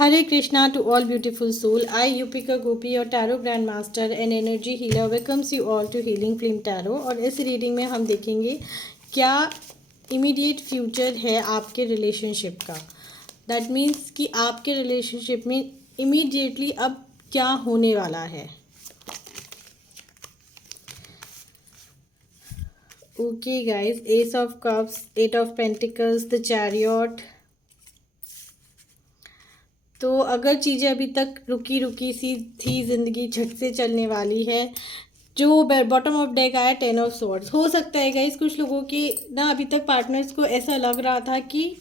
Hare Krishna to all beautiful soul. I, Yupika Gopi, your tarot grandmaster and energy healer, welcomes you all to Healing Flame Tarot. और इस reading में हम देखेंगे क्या immediate future है आपके relationship का. दैट मीन्स कि आपके रिलेशनशिप में इमीडिएटली अब क्या होने वाला है. Okay guys, ace of cups, eight of pentacles, the chariot. तो अगर चीज़ें अभी तक रुकी रुकी सी थी, ज़िंदगी झट से चलने वाली है. जो बॉटम ऑफ डेक आया 10 ऑफ सॉर्ड्स. हो सकता है गाइस कुछ लोगों की ना अभी तक पार्टनर्स को ऐसा लग रहा था कि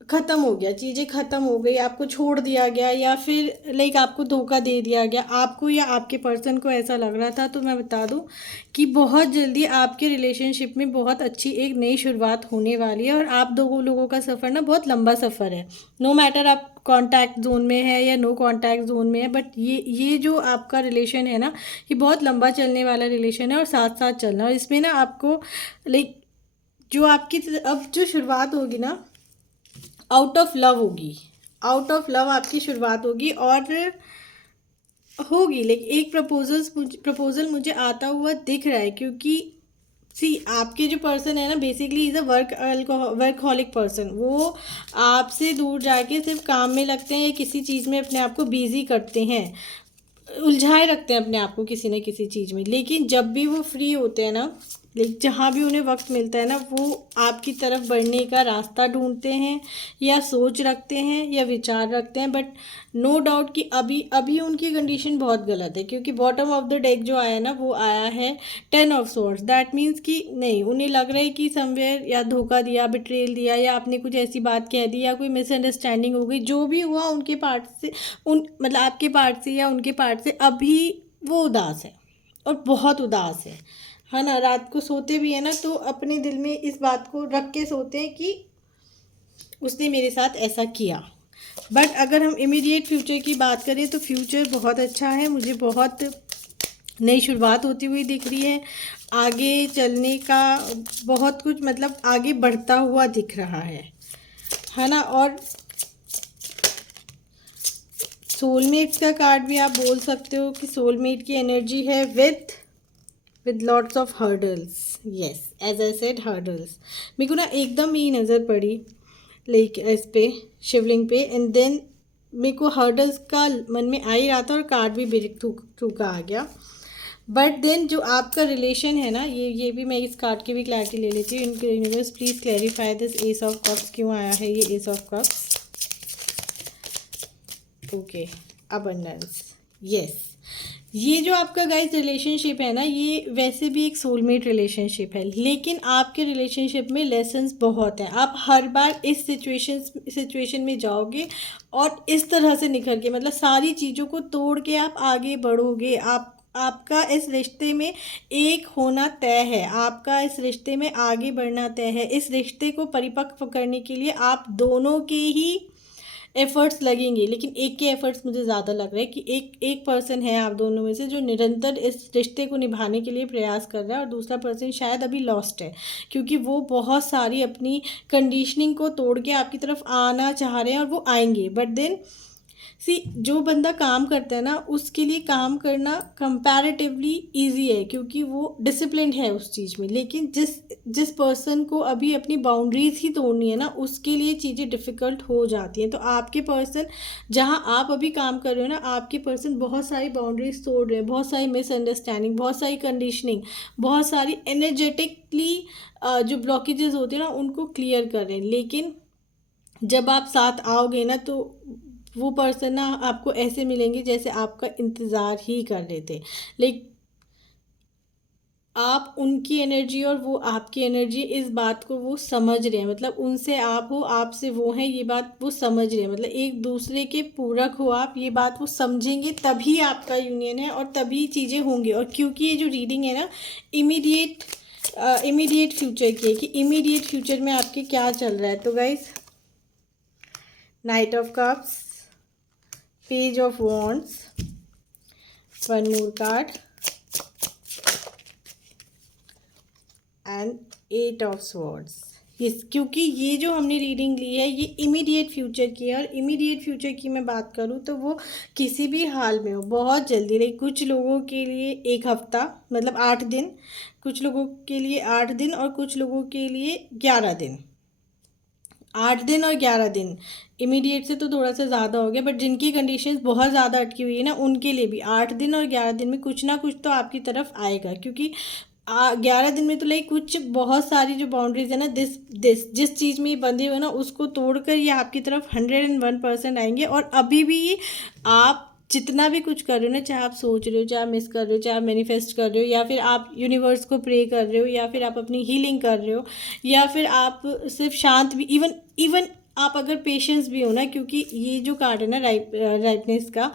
ख़त्म हो गया, चीज़ें ख़त्म हो गई, आपको छोड़ दिया गया या फिर लाइक आपको धोखा दे दिया गया. आपको या आपके पर्सन को ऐसा लग रहा था. तो मैं बता दूं कि बहुत जल्दी आपके रिलेशनशिप में बहुत अच्छी एक नई शुरुआत होने वाली है. और आप दो लोगों का सफ़र ना बहुत लंबा सफ़र है. नो मैटर आप कांटेक्ट जोन में है या नो कांटेक्ट जोन में है, बट ये जो आपका रिलेशन है ना, ये बहुत लंबा चलने वाला रिलेशन है और साथ साथ चलना. और इसमें ना आपको लाइक जो आपकी अब जो शुरुआत होगी ना, आउट ऑफ लव होगी. आउट ऑफ लव आपकी शुरुआत होगी और होगी. लेकिन एक प्रपोजल मुझे आता हुआ दिख रहा है, क्योंकि सी आपके जो पर्सन है ना, basically is a workaholic person. वो आपसे दूर जाके सिर्फ काम में लगते हैं या किसी चीज़ में अपने आप को बिजी करते हैं, उलझाए रखते हैं अपने आप को किसी न किसी चीज़ में. लेकिन जब भी वो फ्री होते हैं ना, लेकिन जहाँ भी उन्हें वक्त मिलता है ना, वो आपकी तरफ बढ़ने का रास्ता ढूंढते हैं या सोच रखते हैं या विचार रखते हैं. बट नो डाउट कि अभी अभी उनकी कंडीशन बहुत गलत है, क्योंकि बॉटम ऑफ द डेक जो आया ना, वो आया है 10 ऑफ सोर्ड्स. दैट मीन्स कि नहीं, उन्हें लग रहा है कि समवेयर या धोखा दिया, बिट्रेल दिया, या आपने कुछ ऐसी बात कह दी या कोई मिसअंडरस्टैंडिंग हो गई. जो भी हुआ उनके पार्ट से, मतलब आपके पार्ट से या उनके पार्ट से, अभी वो उदास है और बहुत उदास है ना. रात को सोते भी है ना, तो अपने दिल में इस बात को रख के सोते हैं कि उसने मेरे साथ ऐसा किया. बट अगर हम इमीडिएट फ्यूचर की बात करें तो फ्यूचर बहुत अच्छा है. मुझे बहुत नई शुरुआत होती हुई दिख रही है. आगे चलने का बहुत कुछ, मतलब आगे बढ़ता हुआ दिख रहा है ना. और सोलमेट्स का कार्ड भी आप बोल सकते हो कि सोलमेट की एनर्जी है with lots of hurdles. Yes, as I said, hurdles. मेरे को ना एकदम ही नज़र पड़ी लाइक इस पे शिवलिंग पे, एंड देन मेरे को हर्डल्स का मन में आ ही रहा था और कार्ड भी बिरिक थ्रू का आ गया. बट देन जो आपका रिलेशन है ना, ये भी मैं इस कार्ड की भी क्लैरिटी ले लेती हूँ. इनके universe please clarify this S of cups. क्यों आया है ये S of cups? Okay, abundance. Yes, ये जो आपका गाइस रिलेशनशिप है ना, ये वैसे भी एक सोलमेट रिलेशनशिप है. लेकिन आपके रिलेशनशिप में लेसन्स बहुत हैं. आप हर बार इस सिचुएशन में जाओगे और इस तरह से निखर के, मतलब सारी चीज़ों को तोड़ के आप आगे बढ़ोगे. आपका इस रिश्ते में एक होना तय है. आपका इस रिश्ते में आगे बढ़ना तय है. इस रिश्ते को परिपक्व करने के लिए आप दोनों के ही एफ़र्ट्स लगेंगे. लेकिन एक के एफ़र्ट्स मुझे ज़्यादा लग रहा है कि एक पर्सन है आप दोनों में से जो निरंतर इस रिश्ते को निभाने के लिए प्रयास कर रहा है, और दूसरा पर्सन शायद अभी लॉस्ट है, क्योंकि वो बहुत सारी अपनी कंडीशनिंग को तोड़ के आपकी तरफ आना चाह रहे हैं और वो आएंगे. बट देन सी, जो बंदा काम करता है ना, उसके लिए काम करना कंपैरेटिवली इजी है, क्योंकि वो डिसिप्लिन्ड है उस चीज़ में. लेकिन जिस पर्सन को अभी अपनी बाउंड्रीज ही तोड़नी है ना, उसके लिए चीज़ें डिफ़िकल्ट हो जाती हैं. तो आपके पर्सन, जहाँ आप अभी काम कर रहे हो ना, आपके पर्सन बहुत सारी बाउंड्रीज तोड़ रहे हैं, बहुत सारी मिसअंडरस्टैंडिंग, बहुत सारी कंडीशनिंग, बहुत सारी एनर्जेटिकली जो ब्लॉकेजेस होते हैं ना, उनको क्लियर कर रहे हैं. लेकिन जब आप साथ आओगे ना, तो वो पर्सन ना आपको ऐसे मिलेंगे जैसे आपका इंतज़ार ही कर रहे थे. लेकिन आप उनकी एनर्जी और वो आपकी एनर्जी, इस बात को वो समझ रहे हैं. मतलब उनसे आप हो, आपसे वो हैं, ये बात वो समझ रहे हैं. मतलब एक दूसरे के पूरक हो आप, ये बात वो समझेंगे, तभी आपका यूनियन है और तभी चीज़ें होंगी. और क्योंकि ये जो रीडिंग है ना, इमीडिएट फ्यूचर की है कि इमीडिएट फ्यूचर में आपके क्या चल रहा है. तो guys, knight of cups, page of wands, one more card, and eight of swords. क्योंकि ये जो हमने रीडिंग ली है ये इमीडिएट फ्यूचर की है, और इमीडिएट फ्यूचर की मैं बात करूँ तो वो किसी भी हाल में हो, बहुत जल्दी रही। कुछ लोगों के लिए 1 हफ्ता, मतलब 8 दिन, कुछ लोगों के लिए 8 दिन, और कुछ लोगों के लिए 11 दिन। 8 दिन और 11 दिन इमीडिएट से तो थोड़ा सा ज़्यादा हो गया, बट जिनकी कंडीशंस बहुत ज़्यादा अटकी हुई है ना, उनके लिए भी 8 दिन और 11 दिन में कुछ ना कुछ तो आपकी तरफ आएगा। क्योंकि 11 दिन में तो लाइक कुछ बहुत सारी जो बाउंड्रीज है ना, जिस चीज़ में ये बंधे हुए ना, उसको तोड़कर ये आपकी तरफ 101% आएंगे। और अभी भी ये आप जितना भी कुछ कर रहे हो ना, चाहे आप सोच रहे हो, चाहे आप मिस कर रहे हो, चाहे आप मैनिफेस्ट कर रहे हो, या फिर आप यूनिवर्स को प्रे कर रहे हो, या फिर आप अपनी हीलिंग कर रहे हो, या फिर आप सिर्फ शांत भी, इवन इवन आप अगर पेशेंस भी हो ना, क्योंकि ये जो कार्ड है ना राइपनेस का,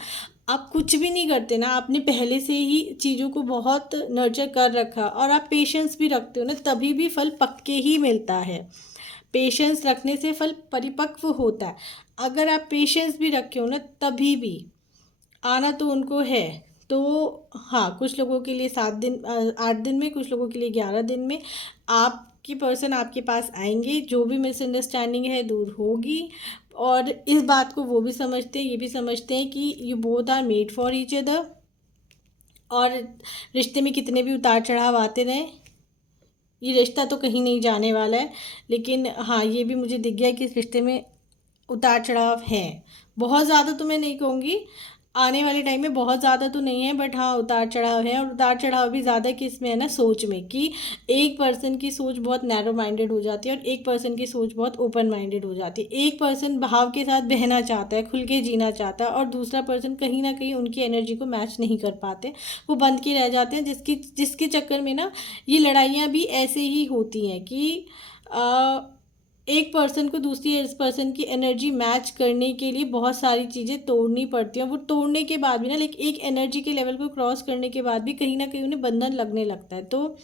आप कुछ भी नहीं करते ना, आपने पहले से ही चीज़ों को बहुत नर्चर कर रखा और आप पेशेंस भी रखते हो ना, तभी भी फल पक्के ही मिलता है। पेशेंस रखने से फल परिपक्व होता है। अगर आप पेशेंस भी रखे हो ना, तभी भी आना तो उनको है। तो हाँ, कुछ लोगों के लिए 7 दिन 8 दिन में, कुछ लोगों के लिए 11 दिन में आपकी पर्सन आपके पास आएंगे। जो भी मिसअंडरस्टैंडिंग है दूर होगी, और इस बात को वो भी समझते हैं, ये भी समझते हैं कि you both are made for each other. और रिश्ते में कितने भी उतार चढ़ाव आते रहें, ये रिश्ता तो कहीं नहीं जाने वाला है। लेकिन हाँ, ये भी मुझे दिख गया कि इस रिश्ते में उतार चढ़ाव हैं। बहुत ज़्यादा तो मैं नहीं कहूँगी, आने वाले टाइम में बहुत ज़्यादा तो नहीं है, बट हाँ उतार चढ़ाव है। और उतार चढ़ाव भी ज़्यादा किस में है ना, सोच में, कि एक पर्सन की सोच बहुत नैरो माइंडेड हो जाती है और एक पर्सन की सोच बहुत ओपन माइंडेड हो जाती है। एक पर्सन भाव के साथ बहना चाहता है, खुल के जीना चाहता है, और दूसरा पर्सन कहीं ना कहीं उनकी एनर्जी को मैच नहीं कर पाते, वो बंद के रह जाते हैं। जिसके चक्कर में ना ये लड़ाइयाँ भी ऐसे ही होती हैं कि एक पर्सन को दूसरी पर्सन की एनर्जी मैच करने के लिए बहुत सारी चीज़ें तोड़नी पड़ती हैं। वो तोड़ने के बाद भी ना, लाइक एक एनर्जी के लेवल को क्रॉस करने के बाद भी कहीं ना कहीं उन्हें बंधन लगने लगता है। तो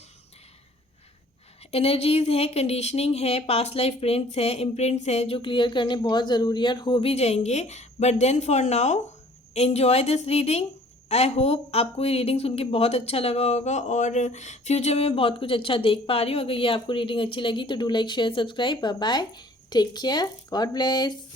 एनर्जीज हैं, कंडीशनिंग है, पास्ट लाइफ प्रिंट्स हैं, इम्प्रिंट्स हैं, जो क्लियर करने बहुत ज़रूरी है और हो भी जाएंगे। But then for now enjoy this reading. I hope आपको ये रीडिंग सुन के बहुत अच्छा लगा होगा, और फ्यूचर में बहुत कुछ अच्छा देख पा रही हूँ। अगर ये आपको रीडिंग अच्छी लगी तो do like, share, subscribe. Bye bye, take care, God bless.